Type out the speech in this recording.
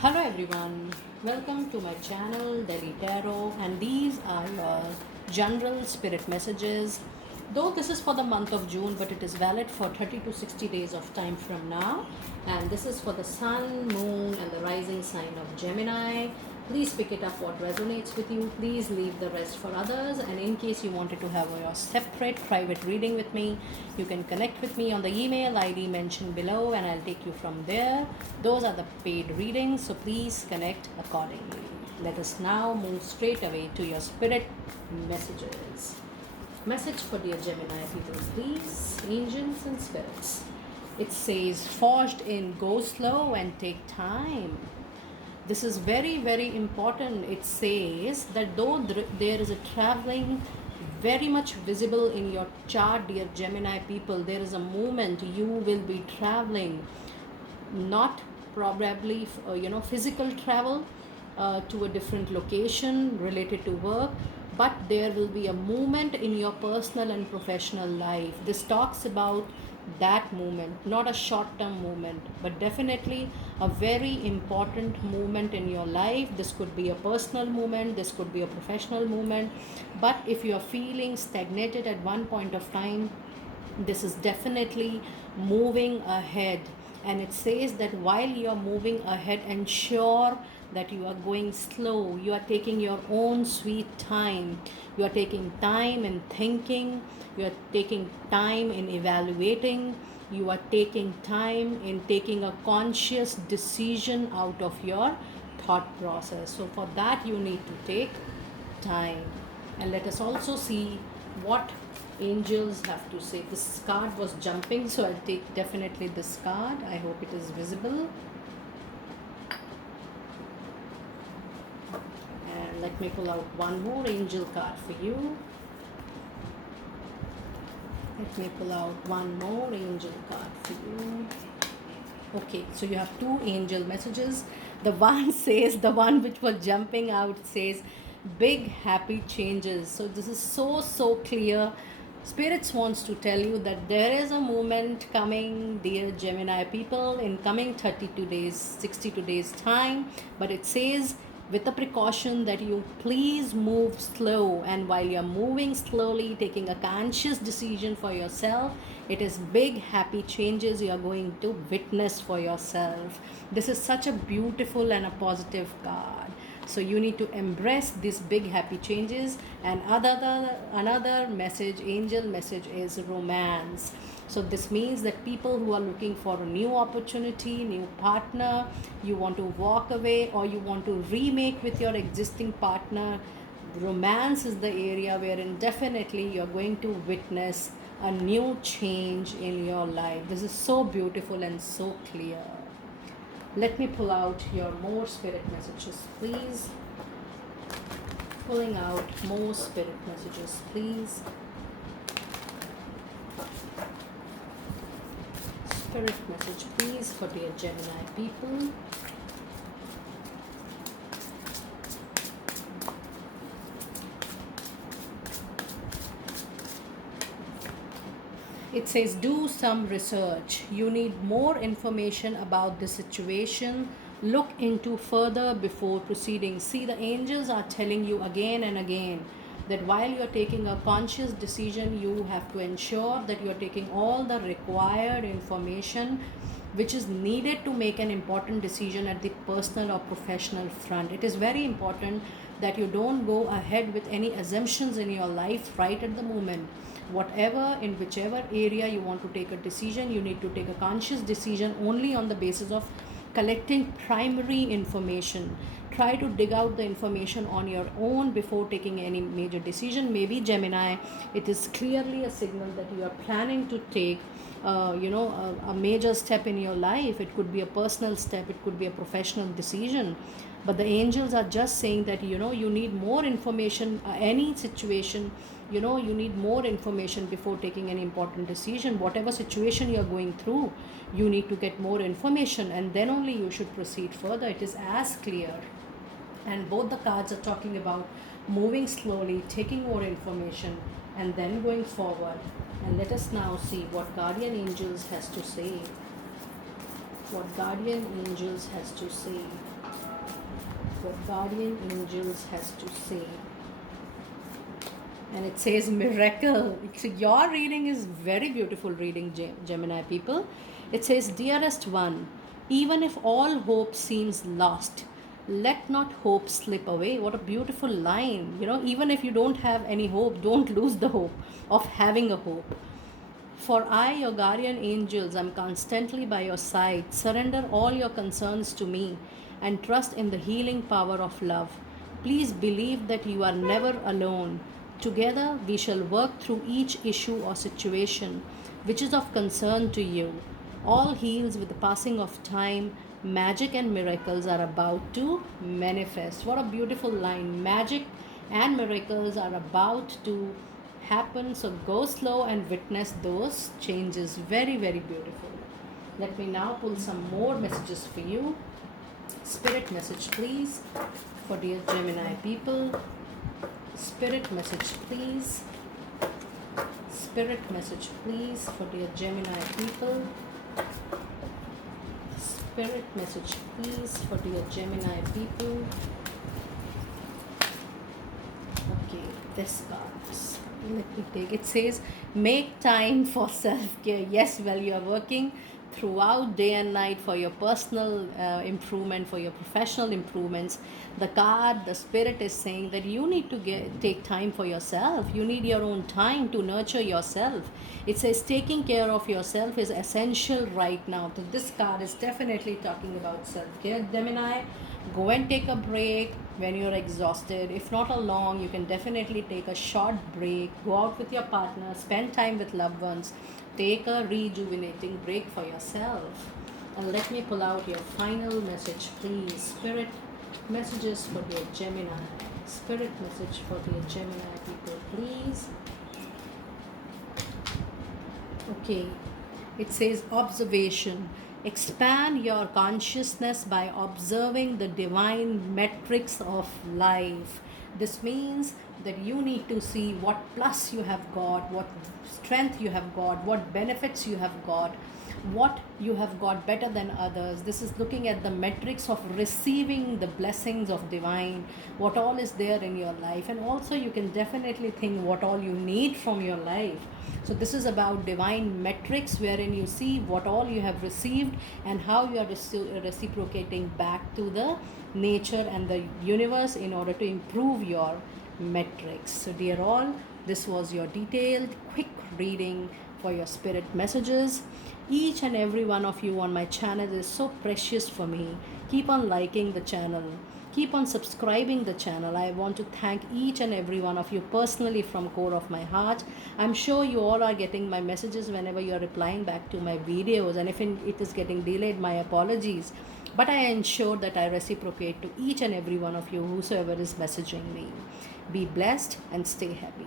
Hello everyone, welcome to my channel Delhi Tarot, and these are your general spirit messages. Though this is for the month of June, but it is valid for 30 to 60 days of time from now, and this is for the sun, moon, and the rising sign of Gemini. Please pick it up what resonates with you. Please leave the rest for others. And in case you wanted to have your separate private reading with me, you can connect with me on the email ID mentioned below and I'll take you from there. Those are the paid readings, so please connect accordingly. Let us now move straight away to your spirit messages. Message for dear Gemini people, please, angels and spirits. It says, forged in, go slow and take time. This is very, very important. It says that though there is a traveling very much visible in your chart, dear Gemini people, there is a moment you will be traveling, not probably physical travel to a different location related to work, but there will be a movement in your personal and professional life. This talks about that movement, not a short term movement, but definitely a very important movement in your life. This could be a personal movement, this could be a professional movement, but if you are feeling stagnated at one point of time, this is definitely moving ahead. And it says that while you are moving ahead, ensure that you are going slow, you are taking your own sweet time, you are taking time in thinking, you are taking time in evaluating, you are taking time in taking a conscious decision out of your thought process. So for that you need to take time. And let us also see what angels have to say. This card was jumping, so I'll take definitely this card. I hope it is visible. And let me pull out one more angel card for you. Let me pull out one more angel card for you. Okay, so you have two angel messages. The one says, the one which was jumping out says, big happy changes. So this is so clear. Spirits wants to tell you that there is a movement coming, dear Gemini people, in coming 32 days, 62 days time. But it says with the precaution that you please move slow, and while you're moving slowly, taking a conscious decision for yourself, it is big happy changes you are going to witness for yourself. This is such a beautiful and a positive card, so you need to embrace these big happy changes. And another message, angel message, is romance. So this means that people who are looking for a new opportunity, new partner, you want to walk away or you want to remake with your existing partner, romance is the area wherein definitely you're going to witness a new change in your life. This is so beautiful and so clear. Let me pull out your more spirit messages, please. Pulling out more spirit messages, please. Spirit message, please, for dear Gemini people. It says, do some research. You need more information about the situation. Look into further before proceeding. See, the angels are telling you again and again that while you're taking a conscious decision, you have to ensure that you're taking all the required information which is needed to make an important decision at the personal or professional front. It is very important that you don't go ahead with any assumptions in your life right at the moment. Whatever, in whichever area you want to take a decision, you need to take a conscious decision only on the basis of collecting primary information. Try to dig out the information on your own before taking any major decision. Maybe Gemini, it is clearly a signal that you are planning to take a major step in your life. It could be a personal step, it could be a professional decision, but the angels are just saying that you need more information. Any situation, you need more information before taking an important decision. Whatever situation you are going through, you need to get more information and then only you should proceed further. It is as clear. And both the cards are talking about moving slowly, taking more information, and then going forward. And let us now see what guardian angels has to say. What guardian angels has to say. What guardian angels has to say. And it says miracle. So your reading is very beautiful reading, Gemini people. It says, dearest one, even if all hope seems lost, let not hope slip away. What a beautiful line. Even if you don't have any hope, don't lose the hope of having a hope. For I, your guardian angels, am constantly by your side. Surrender all your concerns to me and trust in the healing power of love. Please believe that you are never alone. Together, we shall work through each issue or situation which is of concern to you. All heals with the passing of time. Magic and miracles are about to manifest. What a beautiful line! Magic and miracles are about to happen. So go slow and witness those changes. Very, very beautiful. Let me now pull some more messages for you. Spirit message, please, for dear Gemini people. Spirit message, please. Spirit message, please, for dear Gemini people. Spirit message, please, for dear Gemini people. Okay, this cards. Let me take. It says, make time for self-care. Yes, well, you are working throughout day and night for your personal improvement, for your professional improvements. The spirit is saying that you need to take time for yourself. You need your own time to nurture yourself. It says taking care of yourself is essential right now. So this card is definitely talking about self-care, Gemini. Go and take a break when you're exhausted. If not a long, you can definitely take a short break. Go out with your partner, spend time with loved ones, take a rejuvenating break for yourself. And let me pull out your final message, please. Spirit messages for dear Gemini. Spirit message for dear Gemini people, please. Okay, it says observation. Expand your consciousness by observing the divine metrics of life. This means that you need to see what plus you have got, what strength you have got, what benefits you have got, what you have got better than others. This is looking at the metrics of receiving the blessings of divine, what all is there in your life. And also you can definitely think what all you need from your life. So this is about divine metrics, wherein you see what all you have received and how you are reciprocating back to the nature and the universe in order to improve your metrics. So dear all, this was your detailed quick reading for your spirit messages. Each and every one of you on my channel is so precious for me. Keep on liking the channel, keep on subscribing the channel. I want to thank each and every one of you personally from core of my heart. I'm sure you all are getting my messages whenever you are replying back to my videos, and if it is getting delayed, my apologies, but I ensure that I reciprocate to each and every one of you whosoever is messaging me. Be blessed and stay happy.